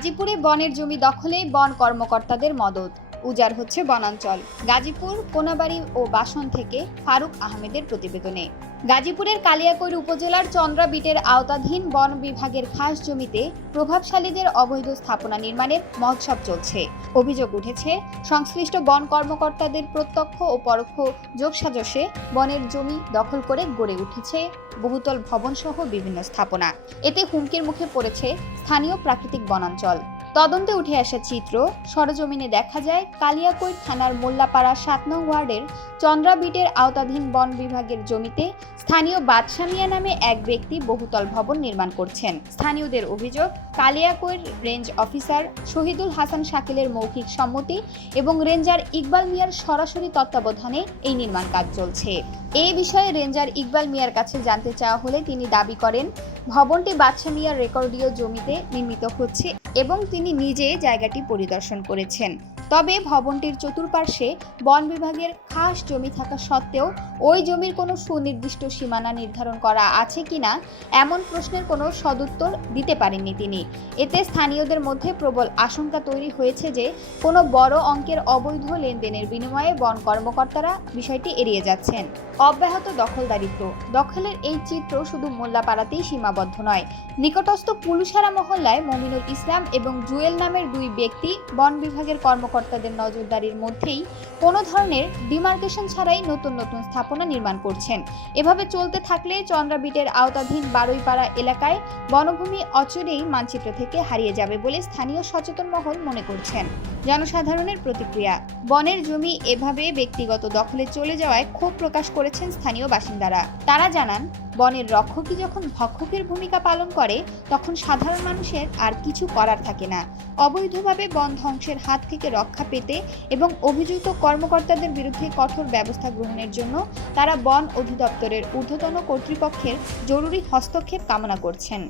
গাজীপুরে বনের জমি দখলে বন কর্মকর্তাদের মদদ, উজাড় হচ্ছে বনাঞ্চল। গাজীপুর, কোনাবাড়ী ও বাসন থেকে ফারুক আহমেদের প্রতিবেদনে। গাজীপুরের কালিয়াকৈর উপজেলার চন্দ্রা বিটের আওতাধীন বন বিভাগের খাস জমিতে প্রভাবশালীদের অবৈধ স্থাপনা নির্মাণের মহোৎসব চলছে। অভিযোগ উঠেছে, সংশ্লিষ্ট বন কর্মকর্তাদের প্রত্যক্ষ ও পরোক্ষ যোগসাজশে বনের জমি দখল করে গড়ে উঠেছে বহুতল ভবন সহ বিভিন্ন স্থাপনা। এতে হুমকির মুখে পড়েছে স্থানীয় প্রাকৃতিক বনাঞ্চল। তদন্তে উঠে আসা চিত্র, সরজমিনে দেখা যায় কালিয়াকৈর থানার মোল্লাপাড়া ৭ নং ওয়ার্ডের চন্দ্রা বিটের আওতাধীন বন বিভাগের জমিতে স্থানীয় বাদশা মিয়া নামে এক ব্যক্তি বহুতল ভবন নির্মাণ করছেন। স্থানীয়দের অভিযোগ, কালিয়াকৈর রেঞ্জ অফিসার শহীদুল হাসান শাকিলের মৌখিক সম্মতি এবং রেঞ্জার ইকবাল মিয়ার সরাসরি তত্ত্বাবধানে এই নির্মাণ কাজ চলছে। এই বিষয়ে রেঞ্জার ইকবাল মিয়ার কাছে জানতে চাওয়া হলে তিনি দাবি করেন, ভবনটি বাদশা মিয়ার রেকর্ডীয় জমিতে নির্মিত হচ্ছে এবং তিনি নিজে জায়গাটি পরিদর্শন করেছেন। তবে ভবনটির চতুর্পার্শ্বে বন বিভাগের খাস জমি থাকা সত্ত্বেও ওই জমির কোনো সুনির্দিষ্ট সীমানা নির্ধারণ করা আছে কিনা এমন প্রশ্নের কোনো সদুত্তর দিতে পারেননি তিনি। এতে স্থানীয়দের মধ্যে প্রবল আশঙ্কা তৈরি হয়েছে যে কোনো বড় অঙ্কের অবৈধ লেনদেনের বিনিময়ে বন কর্মকর্তারা বিষয়টি এড়িয়ে যাচ্ছেন। অব্যাহত দখলদারিত্ব। দখলের এই চিত্র শুধু মোল্লাপাড়াতেই সীমাবদ্ধ নয়। নিকটস্থ পুলুসারা মহল্লায় মমিনুল ইসলাম এবং জুয়েল নামের দুই ব্যক্তি বন বিভাগের কর্মকর্তাদের নজরদারির মধ্যেই কোনো ধরনের ডিমার্কেশন ছাড়াই নতুন নতুন স্থাপনা নির্মাণ করছেন। এভাবে চলতে থাকলে চন্দ্রা বিটের আওতাধীন বারুইপাড়া এলাকায় বনভূমি অচিরেই মানচিত্র থেকে হারিয়ে যাবে বলে স্থানীয় সচেতন মহল মনে করছেন। জনসাধারণের প্রতিক্রিয়া, বনের জমি এভাবে ব্যক্তিগত দখলে চলে যাওয়ায় ক্ষোভ প্রকাশ করেছেন স্থানীয় বাসিন্দারা। তারা জানান, বনের রক্ষকই যখন ভক্ষকের ভূমিকা পালন করে তখন সাধারণ মানুষের আর কিছু করার থাকে না। অবৈধভাবে বন ধ্বংসের হাত থেকে রক্ষা পেতে এবং অভিযুক্ত কর্মকর্তাদের বিরুদ্ধে কঠোর ব্যবস্থা গ্রহণের জন্য তারা বন অধিদপ্তরের ঊর্ধ্বতন কর্তৃপক্ষের জরুরি হস্তক্ষেপ কামনা করছেন।